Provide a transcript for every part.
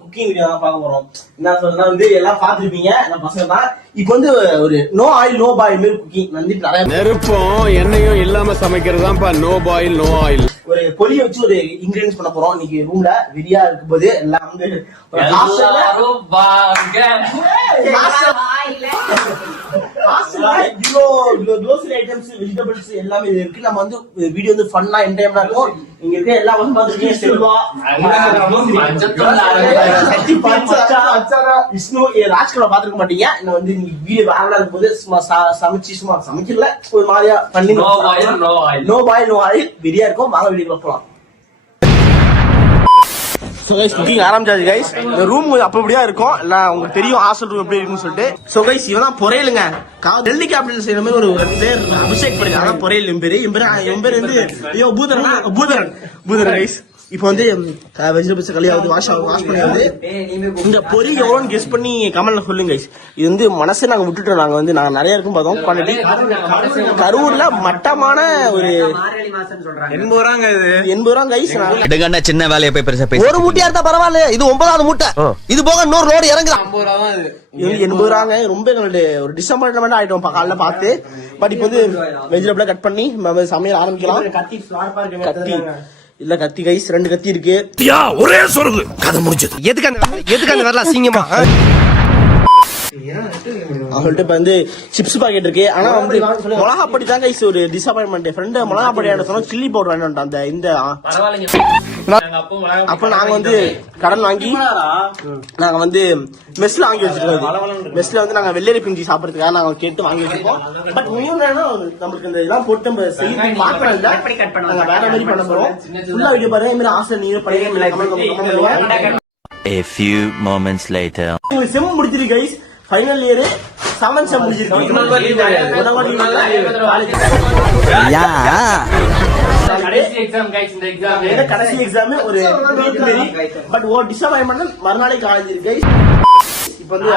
Cooking video தான் பார்க்க போறோம். என்ன சொல்றேன்னா வந்து எல்லாம் பாத்துருப்பீங்க பசங்க தான். இப்ப வந்து ஒரு நோ ஆயில் நோ பாயில் மாதிரி குக்கிங் வந்து நெருப்பம் எண்ணெயும் இல்லாம சமைக்கிறதுதான்ப்பா நோ பாயில் நோ ஆயில். ஒரு பொரிய வச்சு ஒரு இன்கிரீடியன்ஸ் பண்ண போறோம் இன்னைக்கு ரூம்ல. வெறியா இருக்கும் போது எல்லாம் வந்து ஐட்டம்ஸ் வெஜிடபிள்ஸ் எல்லாமே இருக்கு. நம்ம வந்து வீடியோ வந்து ஃபன்னா என்டர்டைன்மெண்டா இருக்கும். இங்க இருக்க எல்லா வந்து பாத்துருக்கீங்க. செல்வா, விஷ்ணு, ராஜ்கோட பாத்துருக்க மாட்டீங்க. இன்னும் வந்து நீங்க வீடியோ வேற இருக்கும்போது சும்மா சமைக்கல ஒரு மாதிரியா பண்ணி நோ பாயில் நோ ஆயில் வெறியா இருக்கும். வாங்க வீடியோ போலாம். So guys, cooking ஆரம்பிச்சாச்சு guys. இந்த ரூம் அப்படியே இருக்கும். நான் உங்களுக்கு தெரியும் ஹாஸ்டல் ரூம் எப்படி இருக்குன்னு சொல்லிட்டு. So guys, இவன் தான் பொரியலுங்க. டெல்லி கேபிட்டல் செய்யற மாதிரி ஒரு பேர் அபிஷேக் பண்ணி அதான் பொரியல் என் பேர் வந்து ஐயோ பூதரன் guys. இப்போ வந்து வெஜிடபிள்ஸ் கலியாவது வாஷ் பண்ணியாவது இந்த பொரி எவ்வளோன்னு கெஸ் பண்ணி கமெண்ட்ல சொல்லுங்க guys. இது வந்து மனசை நாங்க விட்டுட்டோம். நாங்க வந்து நாங்க நிறைய இருக்கும் பார்த்தோம் குவான்டிட்டி. கரூர்ல மட்டமான ஒரு 80 ரூபாங்க. இது 80 ரூபா guys. எடுங்கண்ணா சின்ன வேலையை போய் பெருசா பேசு. ஒரு மூட்டையா இருந்தா பரவாயில்ல. இது 9வது மூட்டை. இது போக இன்னொரு லோடு இறங்குது. 50 ரூபா தான் இது. 80 ரூபாங்க. ரொம்ப எங்களுடைய ஒரு டிசப்பாயின்ட்மெண்ட் ஆயிட்டோம் காலைல பார்த்து. பட் இப்போ வந்து வெஜிடபிள கட் பண்ணி சமையல் ஆரம்பிக்கலாம். கத்தி இல்ல கத்தி கைஸ் 2 கத்தி இருக்கு. ஒரே சொருகு கதை முடிஞ்சது. எதுக்கு அந்த வரல அசிங்கமா அவங்கள்ட்ட இப்ப வந்து சிப்ஸ் பாக்கெட் இருக்கு. ஆனா வந்து மிளகா பொடி தான் கைஸ் ஒரு டிசப்பாயின்மெண்ட். ஃப்ரெண்ட் மிளகா பொடி சொன்னா சில்லி பவுடர் வேணும். அந்த இந்த அப்ப நாங்க வந்து கடன் வாங்கி நாங்க வந்து மெஸ்ல வாங்கி வச்சிருக்கோம். மெஸ்ல வந்து நாங்க வெள்ளரி பிஞ்சி சாப்பிடறதுக்காக நாங்க கேட்டு வாங்கி வச்சிருக்கோம். பட் நம்மளுக்கு இந்த இதெல்லாம் போட்டு நம்ம செய்ய பார்க்கறது இல்ல. நாங்க வேற மாதிரி பண்ண போறோம். ஃபுல்லா வீடியோ பாருங்க. இந்த மாதிரி ஆசை நீங்க பண்ணுங்க. A few moments later. Sem முடிச்சிருக்கு கைஸ். ஃபைனல் இயர் 7 செம் முடிச்சிருக்கு. கடைசி எக்ஸாம் ஒரு பட் ஒரு டிசப்பாயின்மெண்ட் மறுநாளே காலேஜ் இருக்கு கைஸ். இப்ப வந்து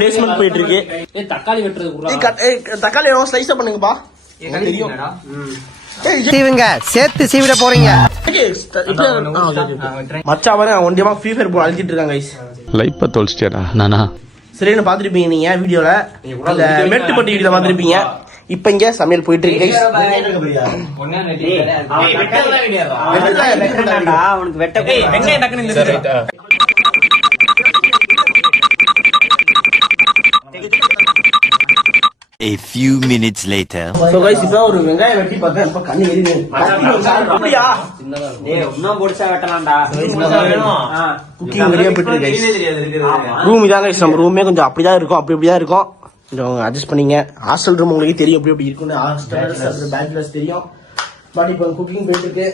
பிளேஸ்மென்ட் போயிட்டு இருக்கு. தக்காளி வெட்டுறது தக்காளி ஸ்லைஸா பண்ணுங்கப்பா. தெரியும் சீவுங்க சேர்த்து சீவிட போறீங்க. மச்சான் பாருங்க ஒண்டியமா ஃப்ரீ ஃபயர் போய் அழிஞ்சிட்டு இருக்காங்க கைஸ். லைப்பா தோல்ச்சிட்டா நானா சரின்னு பாத்துருப்பீங்க நீங்க வீடியோல. அந்த மேட்டுப்பட்டி வீடியோல பாத்துருப்பீங்க. இப்ப இங்க சமையல் போயிட்டு இருக்கு கைஸ். அவனுக்கு வெட்ட வெங்காயம் டக்குன்னு A few minutes later. So guys, இப்ப ஒரு வெங்காயம் வெட்டி பார்த்தா இப்ப கண்ணு எரியுது. அப்படியே டேய் இன்னும் பொடிசா வெட்டலாம்டா. குக்கிங் வெறியா போயிட்டு கைஸ். ரூம் இதான் கைஸ். நம்ம ரூமே கொஞ்சம் அப்படிதான் இருக்கும். அப்படிதான் இருக்கும். கொஞ்சம் அட்ஜஸ்ட் பண்ணீங்க. ஹாஸ்டல் ரூம் உங்களுக்கு தெரியும் எப்படி இருக்குன்னு. ஹாஸ்டல் பேச்சுலர்ஸ் தெரியும். பட் இப்போ குக்கிங் போயிட்டு இருக்கு.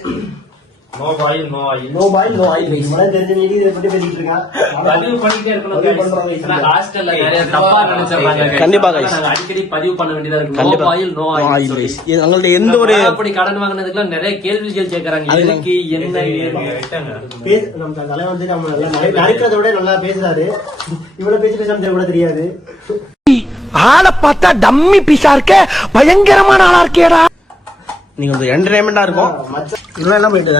No boil no oil guys. மழை தெரிஞ்ச நீங்க இத பத்தி பேசிட்டு இருக்காங்க. பதிவு பண்ணிட்டே இருக்கணும். ஹாஸ்டல்ல நிறைய தப்பா நினைச்சாங்க. கண்டிப்பா கைஸ். அடிக்கடி பதிவு பண்ண வேண்டியதா இருக்கு. No boil no oil guys. உங்களுக்கு எந்த ஒரு அப்படி கடன் வாங்குனதுக்குள்ள நிறைய கேள்விகள் கேக்குறாங்க. எதுக்கு என்ன நம்ம தலைவர் வந்து நம்ம நடிக்கிறத விட நல்லா பேசுறாரு. இவ்வளவு பேசாம கூட தெரியாது. ஆளை பார்த்தா டம்மி பீஸா இருக்க. பயங்கரமான ஆளா இருக்கேடா. நீங்க ஒரு என்டர்டைன்மெண்டா இருக்கும். இவ்வளவு என்ன போயிட்டு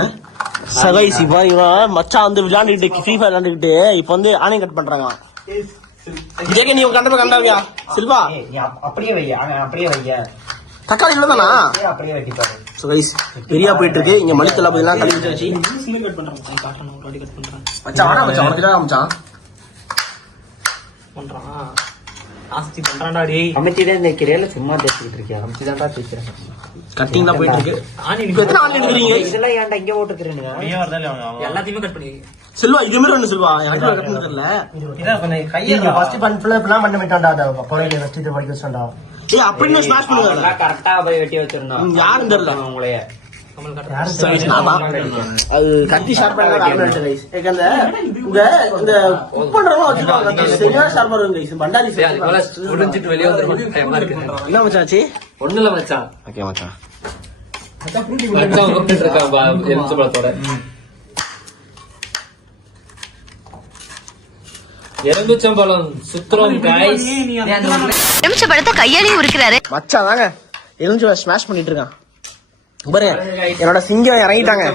சகைஸ். இப்ப இவன் மச்சான் வந்து விளையாண்டுக்கிட்டு ஃப்ரீ ஃபயர் விளையாண்டுக்கிட்டு இப்ப வந்து ஆணையம் கட் பண்றாங்க. ஜேகே நீ கண்டாவியா சில்வா அப்படியே வையா தக்காளி இல்லதானா அப்படியே வெட்டிப்பாரு. சகைஸ் பெரியா போயிட்டு இருக்கு. இங்க மளித்தலை பதிலாம் கழுவி வச்சு மச்சான் வாடா மச்சான் உனக்கு மச்சான் பண்றான். ஆஸ்தி பண்றான்டா டேய். அமைச்சிட்டே நிக்கிறேல சும்மா பேசிட்டு இருக்கேன். அமைச்சிதான்டா பேசுறேன். கட்டிங் தான் போயிட்டு இருக்கு. இப்ப எத்தனை ஆன் எடுக்கிறீங்க? இதெல்லாம் ஏன்டா இங்க ஓட்டுறீங்க? எல்லாத்தையுமே கட் பண்ணி செல்வா இது மாதிரி ஒண்ணு செல்வா எனக்கு கட் பண்ண தெரியல. இதான் கொஞ்சம் கையை ஃபர்ஸ்ட் பண்ணலாம் பண்ண மாட்டான்டா. அத பொறையில வச்சிட்டு படிக்க வச்சான்டா. ஏய் அப்படியே ஸ்மாஷ் பண்ணுவாங்க. கரெக்டா போய் வெட்டி வச்சிருந்தோம். யாரும் தெரியல உங்களையே. அது கத்தி ஷார்ப்பா கைஸ். இந்த இந்த குக் பண்றவங்க வச்சிருக்காங்க. சரியா ஷார்ப்பா இருக்கும் கைஸ். பண்டாரி முடிஞ்சிட்டு வெளிய வந்துரும். டைமா இருக்கு. என்ன மச்சாச்சி? ஒண்ணுல மச்சான். ஓகே மச்சான். மச்சான் கூப்பிட்டு இருக்கான் பா எலுமிச்சம்பழத்தோட. எலுமிச்சம்பழம் சுத்துறோம் கைஸ். எலுமிச்சம்பழத்தை கையாலேயே உரிக்கிறாரு. மச்சான் தாங்க எலுமிச்சம்பழம் ஸ்மாஷ் பண்ணிட்டு இருக்கான். பாருங்க என்னோட சிங்கம் இறங்கிட்டாங்க.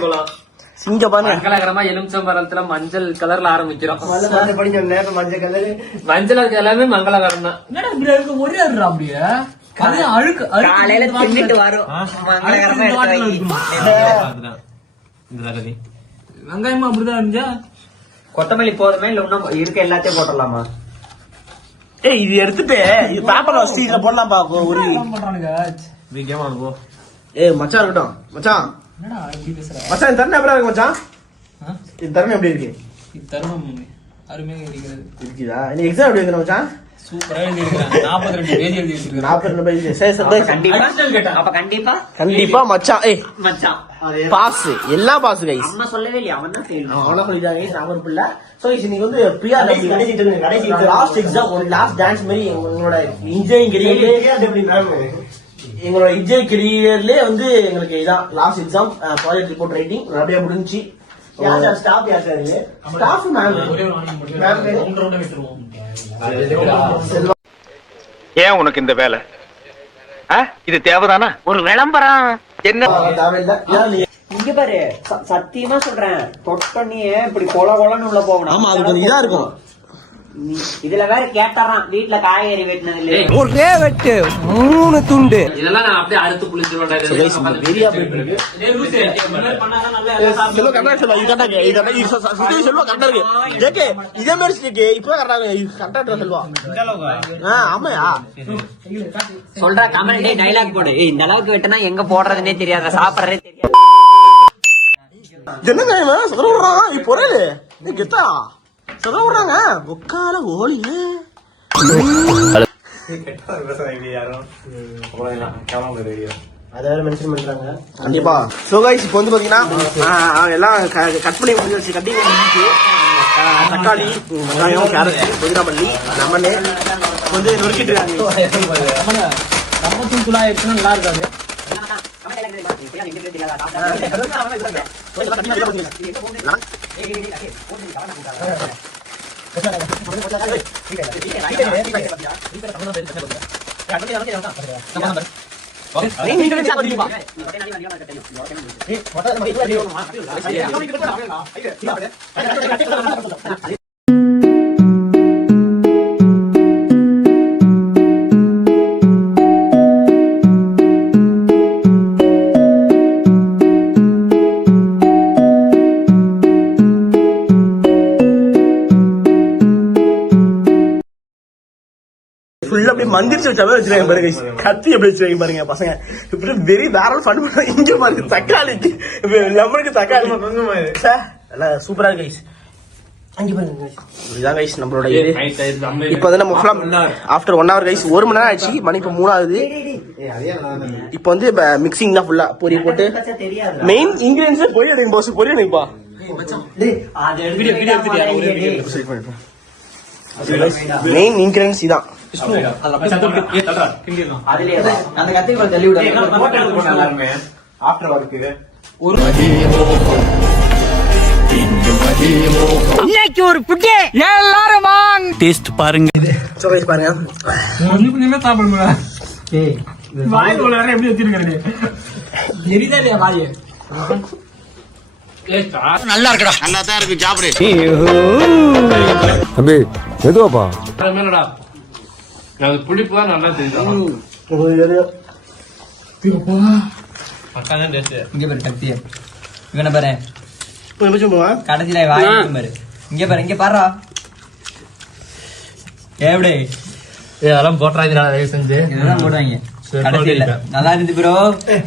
சிங்கம் பாருங்க மங்களகரமா எலுமிச்சம்பழத்துல மஞ்சள் கலர்ல ஆரம்பிக்கிறோம். மஞ்சள் கலர் மஞ்சள் எல்லாமே மங்களகரம் தான். என்னடா இப்படி இருக்கு ஒரே அப்படியே காலையில தின்னுட்டு வரும் வெங்காயமா அப்படிதான் இருந்துச்சா? கொத்தமல்லி போதுமே இல்ல இன்னும் இருக்க எல்லாத்தையும் போட்டுடலாமா? ஏய் இது எடுத்துட்டு இது பேப்பர்ல வச்சு இதுல போடலாம்பா ஒரு ஏய் மச்சான் இருக்கட்டும் மச்சான். மச்சான் இந்த தருணம் எப்படி இருக்கு மச்சான்? இந்த தருணம் எப்படி இருக்கு? தருணம் அருமையாக இருக்கிறது. இருக்குதா? இன்னைக்கு எக்ஸாம் எப்படி இருக்கு மச்சான்? சூப்பரா எழுதிருக்கேன். 42 பேஜ் எழுதி வச்சிருக்கேன். 42 பேஜ். சரி கண்டிப்பா கண்டிப்பா மச்சான். ஏய் மச்சான் பாஸ் எல்லாம் பாஸ் கைஸ். அம்மா சொல்லவே இல்லையா? அவன் தான் ஃபெயில். அவன சொல்லிட்டாங்க கைஸ். நாம பிள்ள. சோ இன்னைக்கு வந்து பிரியா கடைசி லாஸ்ட் எக்ஸாம் ஒரு லாஸ்ட் டான்ஸ் மாதிரி உங்களோட இன்ஜினியரிங் கரியர்ல எங்களோட இன்ஜினியரிங் கரியர்லயே வந்து எங்களுக்கு இதான் last exam project report writing நல்லபடியா முடிஞ்சி. ஸ்டாஃப் யார் சார்? Staff ma'am. ஏன் உனக்கு இந்த வேலை? இது தேவைதானா? ஒரு விளம்பரம் என்ன இங்க பாரு சத்தியமா சொல்றேன் தொட்டனியே இப்படி கொல கொலன்னு உள்ள போகணும். ஆமா அது கொஞ்சம் இதா இருக்கும். இதுல வேற கேட்டாராம் வீட்டுல காய்கறி வெட்டினது இல்லையே. ஒரே வெட்டு 3 துண்டு. இதெல்லாம் நான் அப்படியே அறுத்து புளிச்சிருவேன். வெரியா போயிட்டு இருக்கு. செல்வா கரெக்டா செல்வா இது கரெக்டா இது கரெக்டா இது சுத்தி செல்வா கரெக்டா இருக்கு. ஜேகே இதே மாதிரி ஜேகே இப்போ கரெக்டா கரெக்டா செல்வா. ஆமாயா சொல்ற கமெண்ட் டைலாக் போடு. இந்த அளவுக்கு வெட்டினா எங்க போடுறதுன்னே தெரியாத சாப்பிடறதே தெரியாது. என்னங்க இவன் சொல்ல விடுறான் இப்போ பொருள் நீ கெத்தா சொல்ல விடுறாங்க உக்கால ஓலிங்க. கண்டிப்பா. சோ கைஸ் இப்போ வந்து பாத்தீங்கன்னா எல்லாம் கட் பண்ணி முடிஞ்சிருச்சு. கட்டிங் முடிஞ்சிருச்சு. தக்காளி வெங்காயம் கேரட் புதினா மல்லி லெமனு வந்து நொறுக்கிட்டு இருக்காங்க. துளா ஆயிடுச்சுன்னா நல்லா இருக்காது. ஃபுல்லா அப்படியே மந்திரிச்சு வச்சாவே வச்சிருக்காங்க பாருங்க. கத்தி எப்படி வச்சிருக்காங்க பாருங்க பசங்க. இப்படி வெறி வேற ஃபன் பண்ணுவாங்க. இங்க பாருங்க தக்காளிக்கு லெமனுக்கு தக்காளி நல்லா சூப்பரா இருக்கு கைஸ். அங்க பாருங்க இதுதான் கைஸ் நம்மளோட இது. இப்போ வந்து நம்ம ஃபுல்லா ஆஃப்டர் 1 hour கைஸ் 1 மணி நேரம் ஆயிடுச்சு. மணி இப்போ 3 ஆகுது. இப்போ வந்து மிக்சிங் தான் ஃபுல்லா பொரி போட்டு மெயின் இன்கிரியன்ஸ் பொரி எடுங்க போஸ். பொரி எடுங்கப்பா. மெயின் இன்கிரியன்ஸ் இதான். அந்த கத்திரிக்கோள் தள்ளி விட இன்னைக்கு ஒரு புட்டி எல்லாரும் வாங்க டேஸ்ட் பாருங்க. சோ கைஸ் பாருங்க சாப்பிடுங்க. வாய் உள்ளார எப்படி வச்சிருக்கீங்க? எரிதா இல்லையா வாய்? நல்லா இருக்குடா. நல்லா தான் இருக்கு சாப்பிடு. தம்பி எதுவாப்பா? மேலடா அது புளிப்பா நல்லா தெரியும். இங்க பாரு கத்திய இவனை பாரு கடைசியில வாய் பாரு. இங்க பாரு இங்க பாரு எப்படி இதெல்லாம் போட்டுறாங்க தயவு செஞ்சு. இதெல்லாம் போடுவாங்க கடைசியில. நல்லா இருந்து ப்ரோ.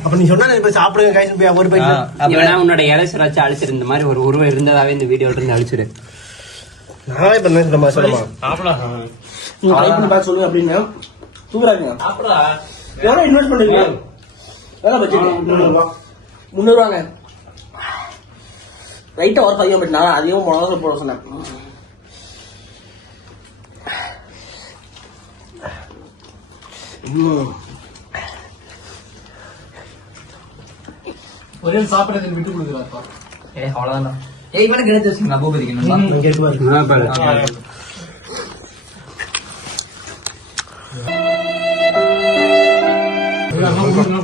அப்ப நீ சொன்னா இப்ப சாப்பிடுங்க கைஸ். ஒரு பைக் அப்ப உன்னோட இலசு வச்சு அழிச்சிரு. இந்த மாதிரி ஒரு உருவம் இருந்ததாவே இந்த வீடியோல இருந்து அழிச்சிரு. நானே இப்ப இந்த மாதிரி சொல்லுமா நீங்க ட்ரை பண்ணி பார்த்து சொல்லுங்க அப்படின்னு தூங்குறாங்க. எவ்வளவு இன்வெஸ்ட் பண்ணுவீங்க? எவ்வளவு பட்ஜெட்? 300 ரூபாங்க. ரைட்டா ஒரு பையன் பட் நான் அதிகமா போனதான் போட சொன்னேன். ஒரே சாப்பிடறதுக்கு விட்டு கொடுக்குறாப்பா. அவ்வளவுதான். இவனுக்கு எடுத்து வச்சுங்களா பூபதிக்கு?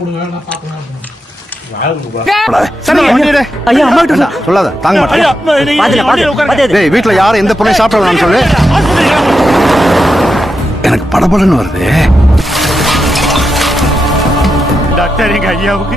கொடுங்க நான் சாப்பிடலாம். ஐயா அம்மா கிட்ட சொல்லாத தாங்க மாட்டேன். டேய் வீட்ல யாரும் எந்த பொருளையும் சாப்பிடலாம்னு சொல்லு. எனக்கு படபடன்னு வருது. டாக்டர் எங்க ஐயாவுக்கு